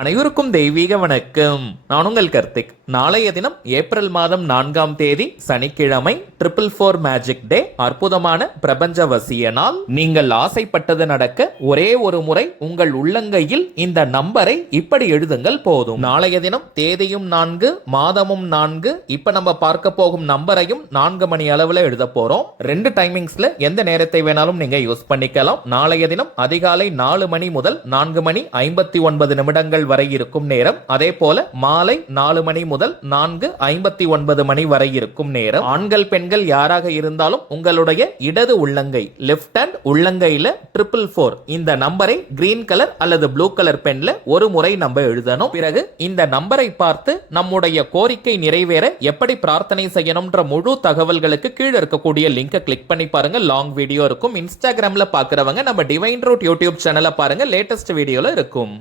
அனைவருக்கும் தெய்வீக வணக்கம். நான் உங்கள் கார்த்திக். நாளைய தினம் ஏப்ரல் மாதம் 4ஆம் தேதி சனிக்கிழமை 444 மேஜிக் டே. அற்புதமான பிரபஞ்ச வசிய நாள். நீங்கள் ஆசைப்பட்டது நடக்க ஒரே ஒரு முறை உங்கள் உள்ளங்கையில் இந்த நம்பரை இப்படி எழுதுங்கள் போதும். நாளைய தினம் தேதியும் 4, மாதமும் 4. இப்ப நம்ம பார்க்க போகும் நம்பரையும் 4 மணி அளவுல எழுத போறோம். 2 டைமிங்ஸ்ல எந்த நேரத்தை வேணாலும் நீங்க யூஸ் பண்ணிக்கலாம். நாளைய தினம் அதிகாலை 4 மணி முதல் 4 மணி 59 நிமிடங்கள் வரை இருக்கும் நேரம். அதே போல மாலை 4 மணி முதல் 4:59 மணி வரை இருக்கும் நேரம். ஆண்கள் பெண்கள் யாராக இருந்தாலும் உங்களுடைய இடது உள்ளங்கை லெஃப்ட் ஹேண்ட் உள்ளங்கையில 444 இந்த நம்பரை கிரீன் கலர் அல்லது ப்ளூ கலர் பென்ல ஒரு முறை நம்ம எழுதணும். பிறகு இந்த நம்பரை பார்த்து நம்முடைய கோரிக்கை நிறைவேற எப்படி பிரார்த்தனை செய்யணும்ன்ற முழு தகவல்களுக்கு கீழே இருக்கக்கூடிய லிங்கை கிளிக் பண்ணி பாருங்க. லாங் வீடியோ இருக்கும். இன்ஸ்டாகிராம்ல பாக்குறவங்க நம்ம டிவைன் ரூட் யூடியூப் சேனலை பாருங்க. லேட்டஸ்ட் வீடியோல இருக்கும்.